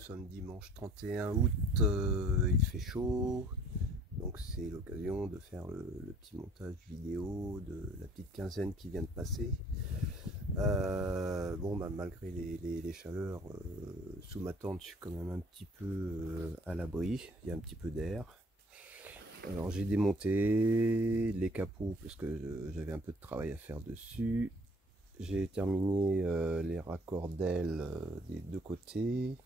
sommes dimanche 31 août, il fait chaud, donc c'est l'occasion de faire le petit montage vidéo de la petite quinzaine qui vient de passer. Bon, bah, malgré les chaleurs, sous ma tente, je suis quand même un petit peu à l'abri, il y a un petit peu d'air. Alors j'ai démonté les capots parce que j'avais un peu de travail à faire dessus. J'ai terminé les raccords d'ailes des deux côtés.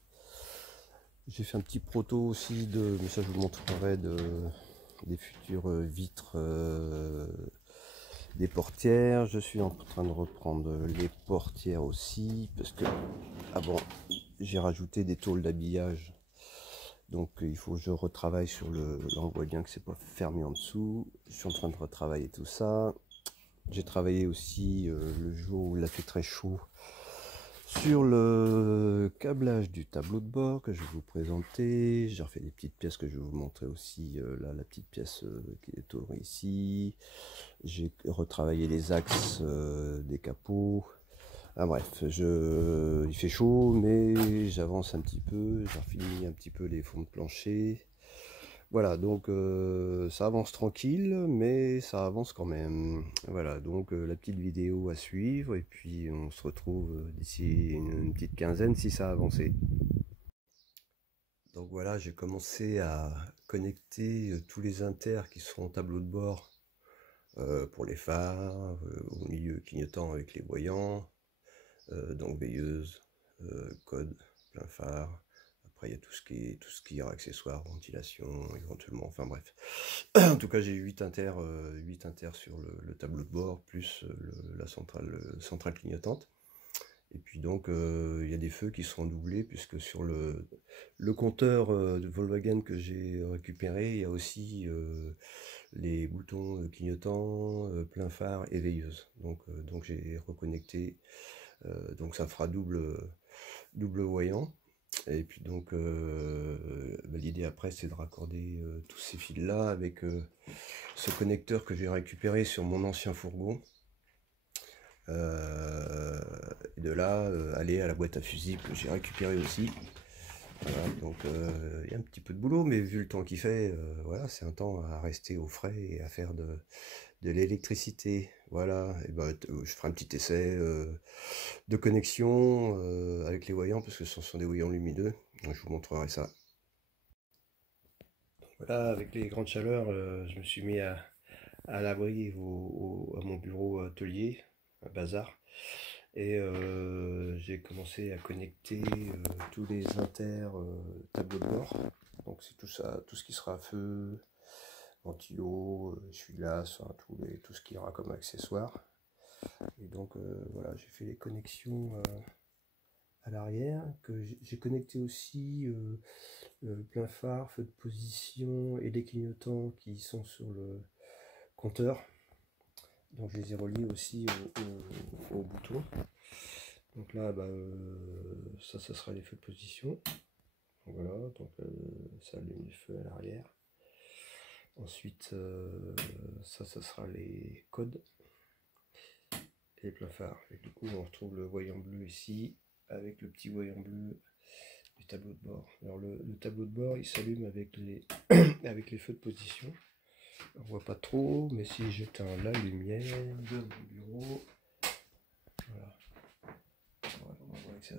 J'ai fait un petit proto aussi mais ça je vous montrerai des futures vitres des portières. Je suis en train de reprendre les portières aussi parce que bon, j'ai rajouté des tôles d'habillage, donc il faut que je retravaille sur l'envoyant que c'est pas fermé en dessous. Je suis en train de retravailler tout ça. J'ai travaillé aussi le jour où il a fait très chaud sur le câblage du tableau de bord que je vais vous présenter. J'ai refait des petites pièces que je vais vous montrer aussi. Là, la petite pièce qui est tolérée ici. J'ai retravaillé les axes des capots. Ah, bref, il fait chaud, mais j'avance un petit peu. J'ai fini un petit peu les fonds de plancher. Voilà, donc ça avance tranquille, mais ça avance quand même. Voilà, donc la petite vidéo à suivre, et puis on se retrouve d'ici une petite quinzaine si ça a avancé. Donc voilà, j'ai commencé à connecter tous les inters qui seront au tableau de bord pour les phares, au milieu clignotant avec les voyants, donc veilleuse, code, plein phare. Après, il y a tout ce qui est accessoires, ventilation, éventuellement, enfin bref. En tout cas, j'ai 8 inters sur le tableau de bord, plus la centrale clignotante. Et puis donc, il y a des feux qui seront doublés, puisque sur le compteur de Volkswagen que j'ai récupéré, il y a aussi les boutons clignotants, plein phare et veilleuse. Donc j'ai reconnecté, donc ça fera double voyant. Et puis donc l'idée après c'est de raccorder tous ces fils là avec ce connecteur que j'ai récupéré sur mon ancien fourgon, et de là aller à la boîte à fusibles que j'ai récupéré aussi. Voilà, donc il y a un petit peu de boulot, mais vu le temps qu'il fait, voilà, c'est un temps à rester au frais et à faire de l'électricité. Voilà, et ben, je ferai un petit essai de connexion avec les voyants, parce que ce sont des voyants lumineux. Je vous montrerai ça. Voilà, avec les grandes chaleurs, je me suis mis à l'abri à mon bureau atelier, un bazar. Et j'ai commencé à connecter tous les inters tableau de bord. Donc c'est tout ça, tout ce qui sera feu, ventilo, essuie-glace, hein, tout ce qu'il y aura comme accessoire. Et donc voilà, j'ai fait les connexions à l'arrière, que j'ai connecté aussi plein phare, feu de position et les clignotants qui sont sur le compteur. Donc je les ai reliés aussi au bouton. Donc là, bah, ça sera les feux de position. Voilà, donc ça allume les feux à l'arrière. Ensuite, ça sera les codes et les plein phare. Et du coup, on retrouve le voyant bleu ici, avec le petit voyant bleu du tableau de bord. Alors le tableau de bord, il s'allume avec avec les feux de position. On voit pas trop, mais si j'éteins la lumière de mon bureau, voilà, on voit que ça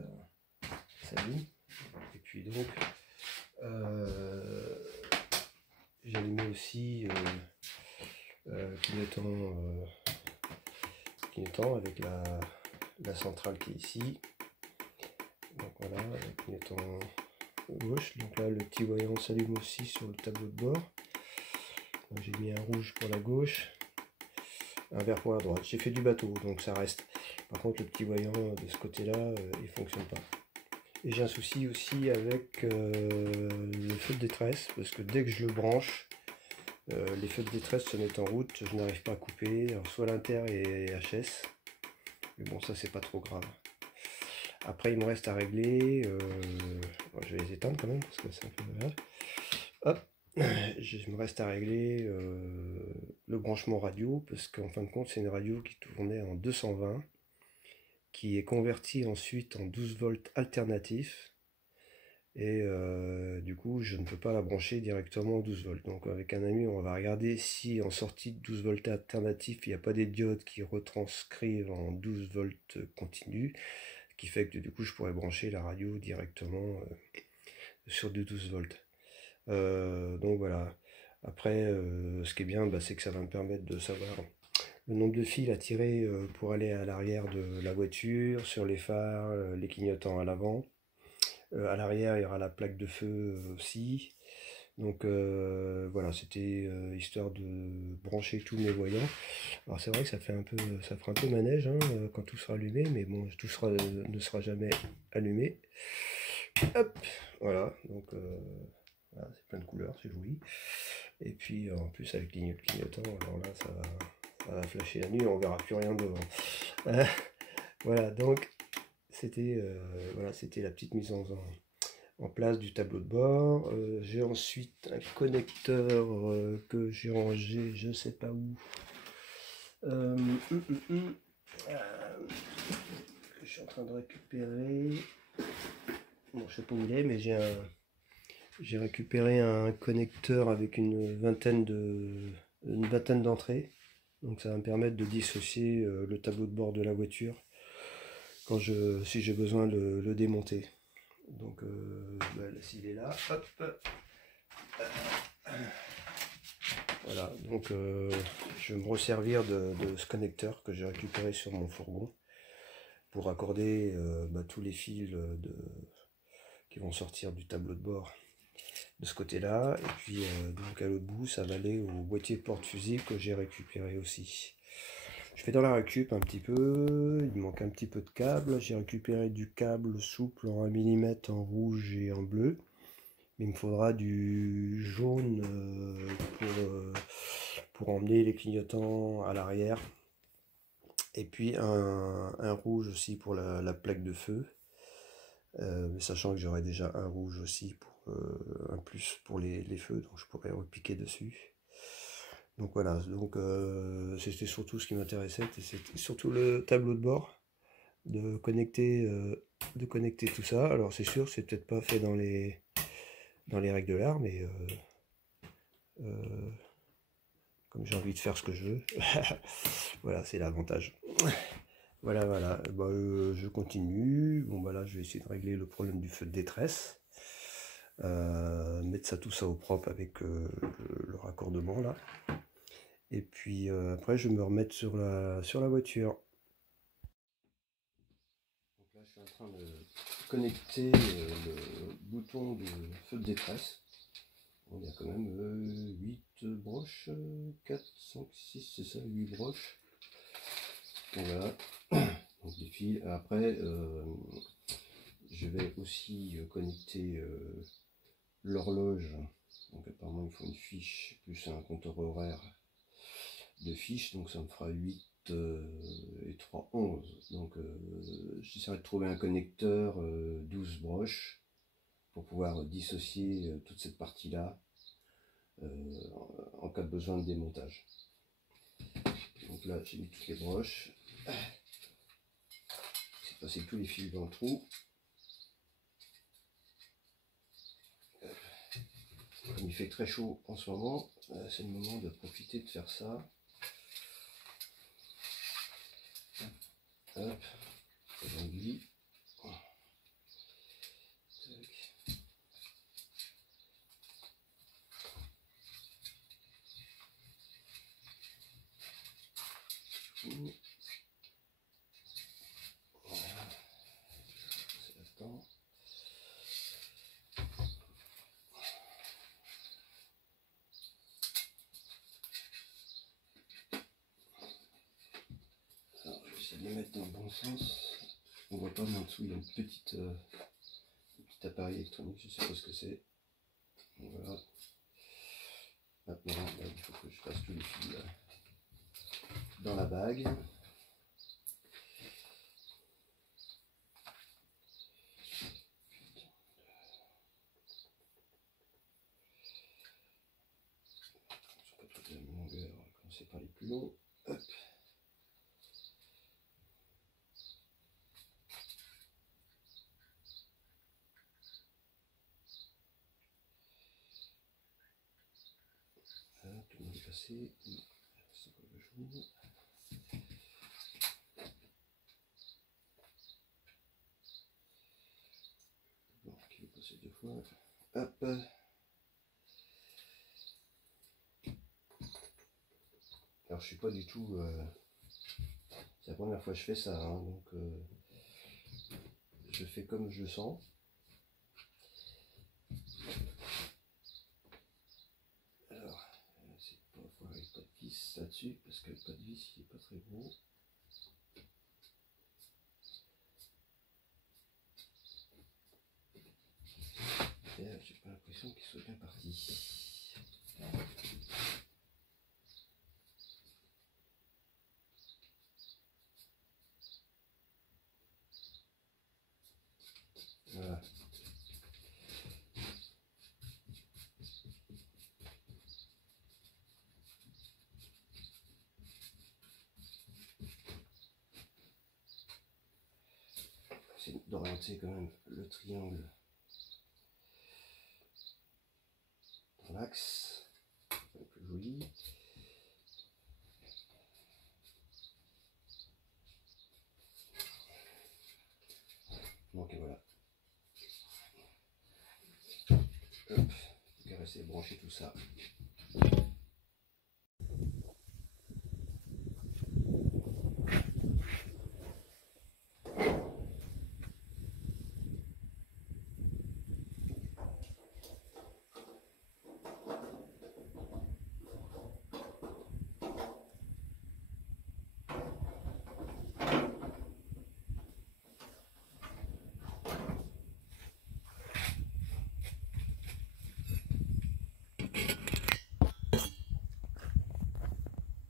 s'allume. Et puis donc, j'ai allumé aussi clignotant avec la centrale qui est ici. Donc voilà, le clignotant gauche. Donc là, le petit voyant s'allume aussi sur le tableau de bord. J'ai mis un rouge pour la gauche, un vert pour la droite. J'ai fait du bateau, donc ça reste. Par contre, le petit voyant de ce côté-là, il fonctionne pas. Et j'ai un souci aussi avec le feu de détresse, parce que dès que je le branche, les feux de détresse se mettent en route, je n'arrive pas à couper. Alors, soit l'inter est HS, mais bon, ça c'est pas trop grave. Après, il me reste à régler. Bon, je vais les éteindre quand même, parce que c'est un peu malade. Hop, il me reste à régler le branchement radio, parce qu'en fin de compte, c'est une radio qui tournait en 220, qui est convertie ensuite en 12 volts alternatifs. Et du coup, je ne peux pas la brancher directement 12 volts. Donc avec un ami, on va regarder si en sortie de 12 volts alternatif, il n'y a pas des diodes qui retranscrivent en 12 volts continu, ce qui fait que du coup, je pourrais brancher la radio directement sur du 12 volts. Donc voilà. Après, ce qui est bien, bah, c'est que ça va me permettre de savoir le nombre de fils à tirer pour aller à l'arrière de la voiture, sur les phares, les clignotants à l'avant. À l'arrière, il y aura la plaque de feu aussi. Donc voilà, c'était histoire de brancher tous mes voyants. Alors c'est vrai que ça fera un peu manège hein, quand tout sera allumé, mais bon, ne sera jamais allumé. Hop, voilà, donc voilà, c'est plein de couleurs, c'est joli. Et puis en plus avec clignotant, alors là ça va flasher la nuit, on verra plus rien devant. Voilà, donc c'était la petite mise en place du tableau de bord. J'ai ensuite un connecteur que j'ai rangé, je sais pas où. Euh, hum, hum, hum. Je suis en train de récupérer. Bon, je sais pas où il est, mais j'ai récupéré un connecteur avec une vingtaine d'entrées. Donc ça va me permettre de dissocier le tableau de bord de la voiture si j'ai besoin de le démonter. Donc s'il est là, hop. Voilà, donc je vais me resservir de ce connecteur que j'ai récupéré sur mon fourgon pour accorder tous les fils qui vont sortir du tableau de bord de ce côté-là. Et puis donc à l'autre bout, ça va aller au boîtier porte-fusil que j'ai récupéré aussi. Je fais dans la récup un petit peu, il me manque un petit peu de câble. J'ai récupéré du câble souple en 1 mm en rouge et en bleu. Mais il me faudra du jaune pour emmener les clignotants à l'arrière. Et puis un rouge aussi pour la plaque de feu. Mais sachant que j'aurai déjà un rouge aussi, un plus pour les feux, donc je pourrais repiquer dessus. Donc voilà, donc c'était surtout ce qui m'intéressait, c'était surtout le tableau de bord, de connecter tout ça. Alors c'est sûr, c'est peut-être pas fait dans les règles de l'art, mais comme j'ai envie de faire ce que je veux, voilà, c'est l'avantage. Voilà, voilà, bah, je continue. Bon, bah là, je vais essayer de régler le problème du feu de détresse. Mettre tout ça au propre avec le raccordement là. Et puis après, je vais me remettre sur la voiture. Donc là, je suis en train de connecter le bouton de feu de détresse. Bon, il y a quand même 8 broches, 4, 5, 6, c'est ça, 8 broches. Et voilà. Donc des fils. Après, je vais aussi connecter l'horloge. Donc apparemment il faut une fiche plus un compteur horaire de fiches. Donc ça me fera 8 et 3, 11. Donc j'essaierai de trouver un connecteur 12 broches pour pouvoir dissocier toute cette partie-là en cas de besoin de démontage. Donc là j'ai mis toutes les broches. J'ai passé tous les fils dans le trou. Comme il fait très chaud en ce moment, c'est le moment de profiter de faire ça. Hop, aujourd'hui. Voilà, c'est le temps. Alors, je vais essayer de le mettre dans le bon sens. On voit pas, mais en dessous il y a un petit appareil électronique, je sais pas ce que c'est. Voilà. Maintenant, là, il faut que je fasse tous les fils dans la bague. Sur pas toutes la même longueur, on va commencer par les plus longs. Hop. passer. Ça va le jour. Bon, il est passé 2 fois. Hop. Alors je suis pas du tout. C'est la première fois que je fais ça, hein, donc je fais comme je sens. Alors, c'est pas voir avec pas de vis là-dessus, parce que pas de vis il est pas très beau. Et j'ai pas l'impression qu'il soit bien parti. Voilà. C'est d'orienter quand même le triangle dans l'axe, un peu joli. Donc et voilà. Hop, il faut rester brancher tout ça.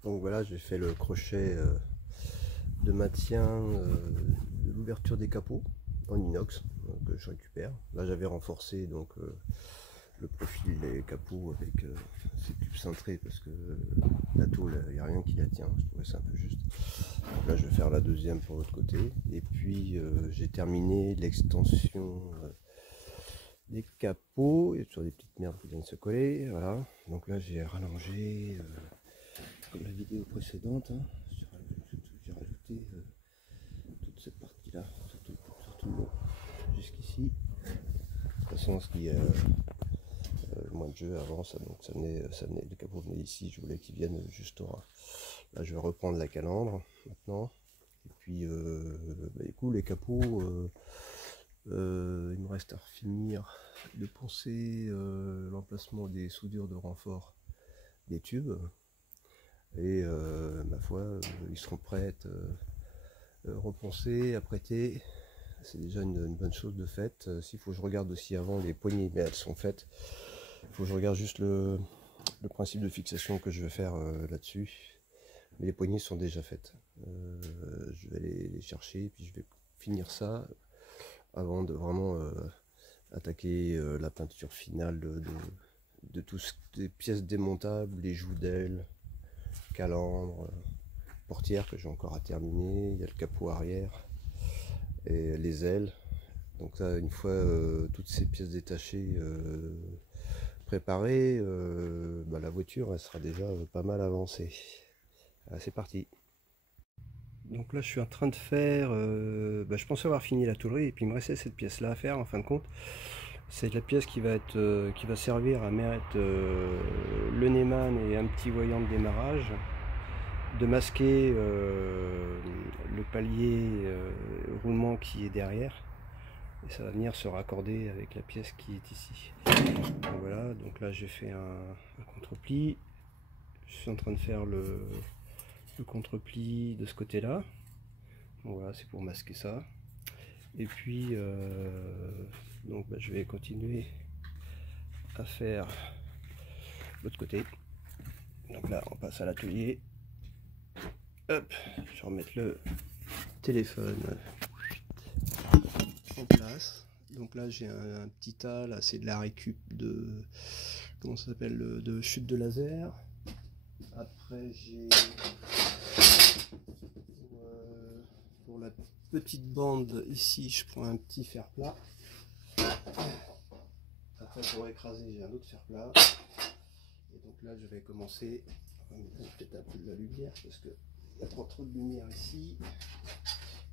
Donc voilà, j'ai fait le crochet de maintien de l'ouverture des capots en inox que je récupère. Là j'avais renforcé donc le profil des capots avec ces tubes cintrés parce que la tôle, il n'y a rien qui la tient, je trouvais ça un peu juste. Donc là je vais faire la deuxième pour l'autre côté. Et puis j'ai terminé l'extension des capots, il y a toujours des petites merdes qui viennent se coller, voilà. Donc là j'ai rallongé comme la vidéo précédente, hein. J'ai rajouté toute cette partie là, surtout le long, jusqu'ici. De toute façon ce qui le moins de jeu avant ça, donc ça venait, les capots venaient ici, je voulais qu'ils viennent juste au ras. Là je vais reprendre la calandre maintenant. Et puis du coup les capots, il me reste à finir de poncer l'emplacement des soudures de renfort des tubes. Et ma foi, ils seront prêts à être reponcés, apprêtés. C'est déjà une bonne chose de fait. S'il faut que je regarde aussi avant les poignées, mais elles sont faites. Il faut que je regarde juste le principe de fixation que je vais faire là-dessus. Mais les poignées sont déjà faites. Je vais les chercher et puis je vais finir ça avant de vraiment attaquer la peinture finale de toutes les pièces démontables, les joues d'ailes, calandre, portière que j'ai encore à terminer, il y a le capot arrière et les ailes. Donc ça, une fois toutes ces pièces détachées préparées, la voiture elle sera déjà pas mal avancée. Ah, c'est parti. Donc là je suis en train de faire, je pensais avoir fini la tôlerie et puis il me restait cette pièce là à faire en fin de compte. C'est la pièce qui va servir à mettre le Neyman et un petit voyant de démarrage, de masquer le palier roulement qui est derrière, et ça va venir se raccorder avec la pièce qui est ici. Donc voilà, donc là j'ai fait un contre-pli, je suis en train de faire le contre-pli de ce côté là. Donc voilà, c'est pour masquer ça. Et puis je vais continuer à faire l'autre côté. Donc là on passe à l'atelier. Hop, je vais remettre le téléphone en place. Donc là j'ai un petit tas, là c'est de la récup de, comment ça s'appelle, de chute de laser. Après j'ai pour la petite bande ici, je prends un petit fer plat. Après pour écraser j'ai un autre fer plat. Et donc là je vais commencer On va mettre peut-être un peu de la lumière parce que il y a trop de lumière ici.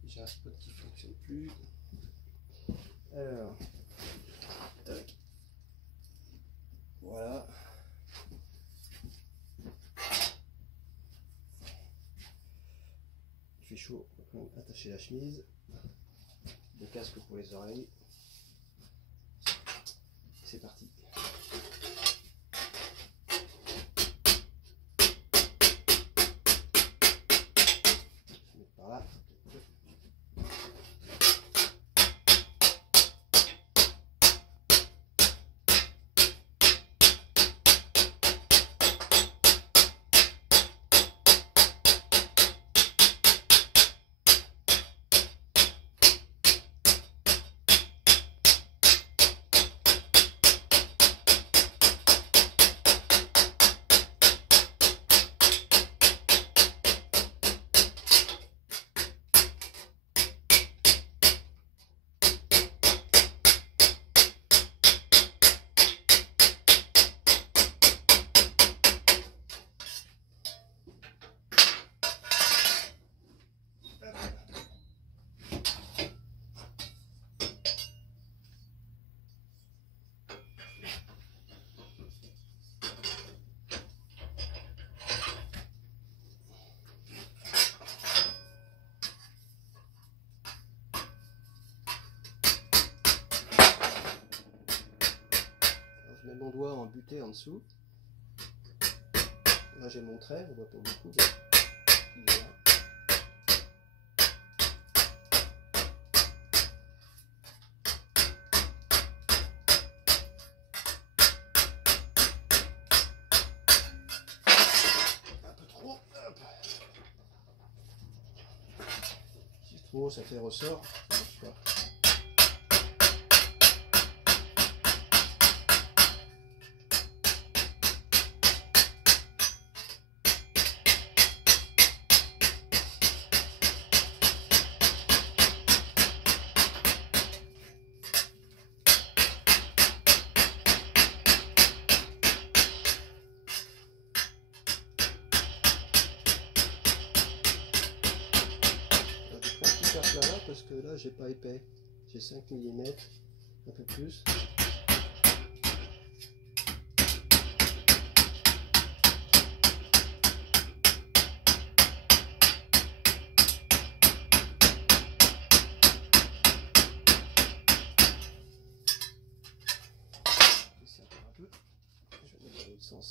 J'ai un spot qui ne fonctionne plus. Alors, tac. Voilà. Il fait chaud, donc attacher la chemise. Le casque pour les oreilles. C'est parti. Je vais mettre par là. Je mets mon doigt en butée en dessous. Là j'ai mon trait, on voit pas beaucoup. Il est là. Un peu trop. Hop. Si trop, ça fait ressort. Ça marche pas. Là parce que là j'ai pas épais, j'ai 5 mm, un peu plus. Je vais un peu, je vais mettre dans l'autre sens.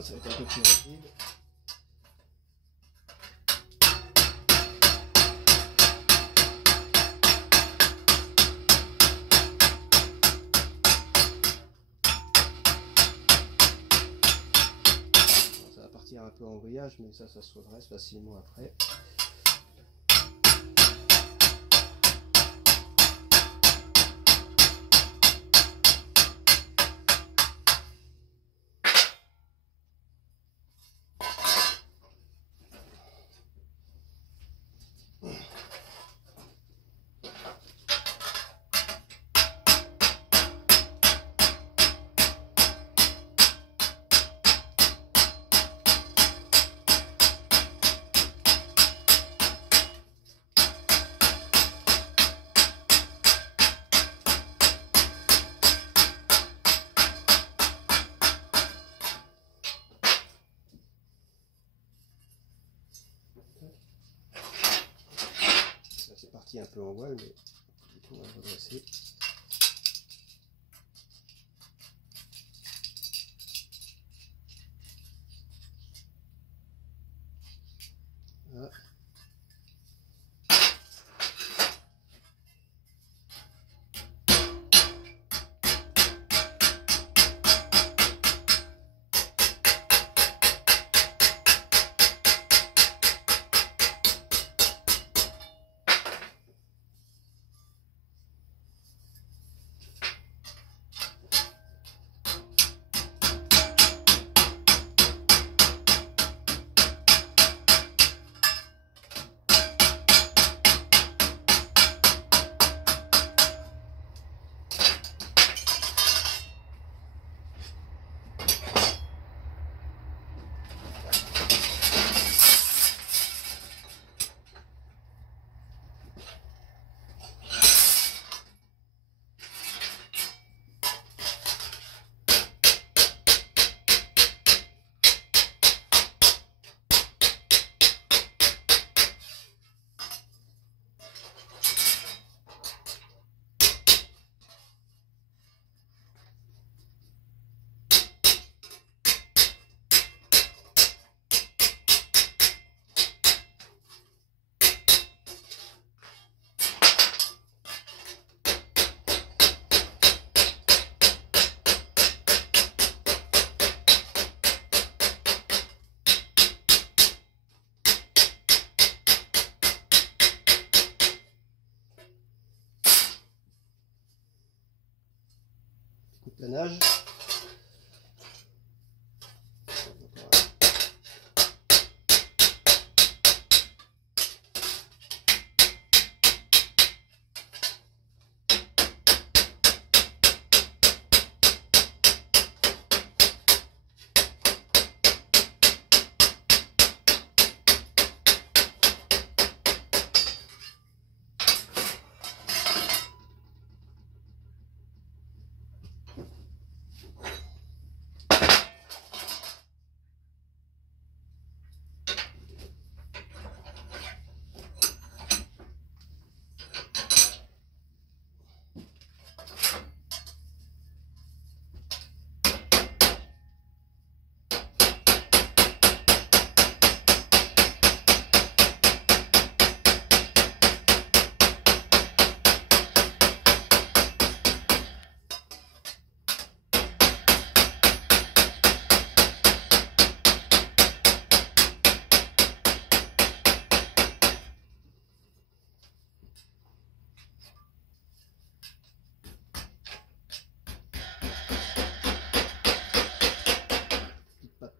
Ça va être un peu plus rapide. Ça va partir un peu en grillage, mais ça se redresse facilement après. C'est parti un peu en voile, mais du coup on va redresser. Voilà. coup de planage.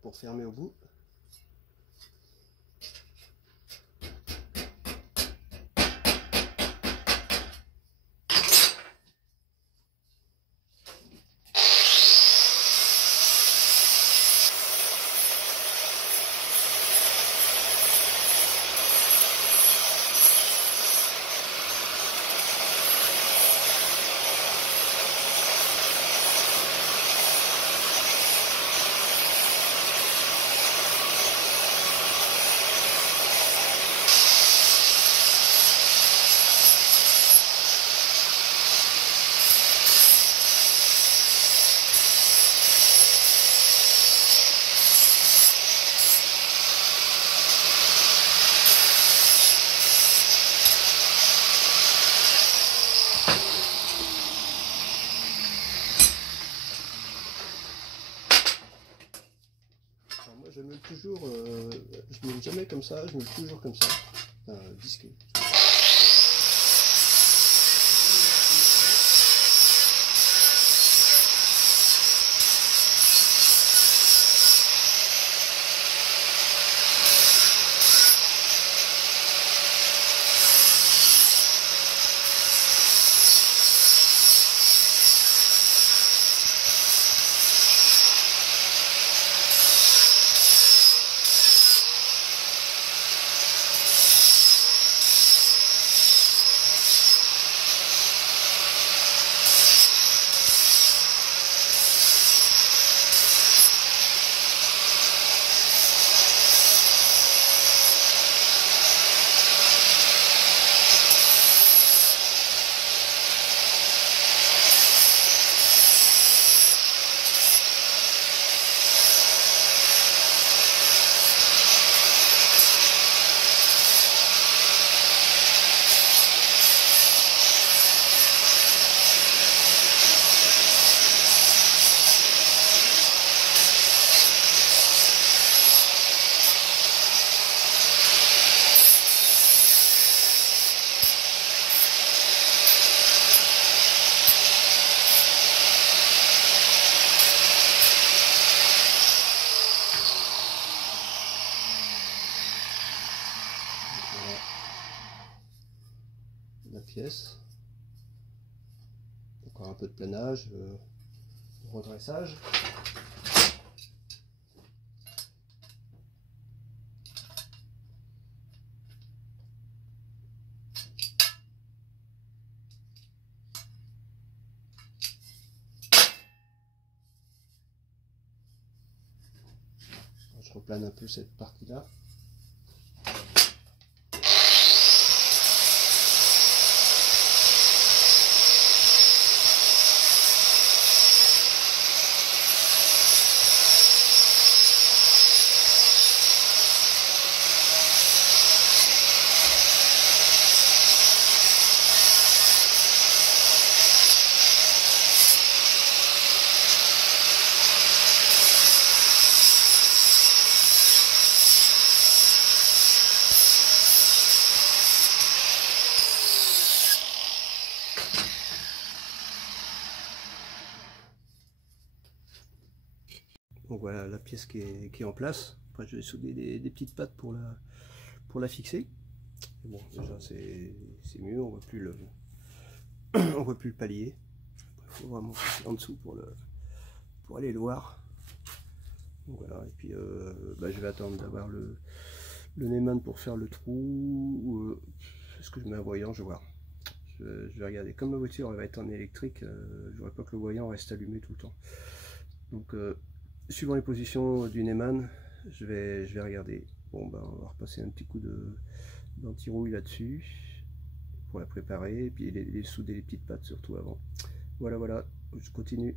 Pour fermer au bout. Je me toujours, je me jamais comme ça, je me toujours comme ça, disque. La pièce, encore un peu de planage, redressage. Je replane un peu cette partie-là. Donc voilà la pièce qui est en place. Après je vais souder des petites pattes pour la fixer. Et bon, déjà c'est mieux, on voit plus le on voit plus le palier. Il faut vraiment passer en dessous pour aller le voir. Donc voilà, et puis je vais attendre d'avoir le Neumann pour faire le trou. Est-ce que je mets un voyant? Je vais voir. Je vais regarder. Comme ma voiture elle va être en électrique, je ne voudrais pas que le voyant reste allumé tout le temps. Donc suivant les positions du Neumann, je vais regarder. Bon ben on va repasser un petit coup d'anti-rouille là-dessus pour la préparer, et puis les souder les petites pattes surtout avant. Voilà, je continue.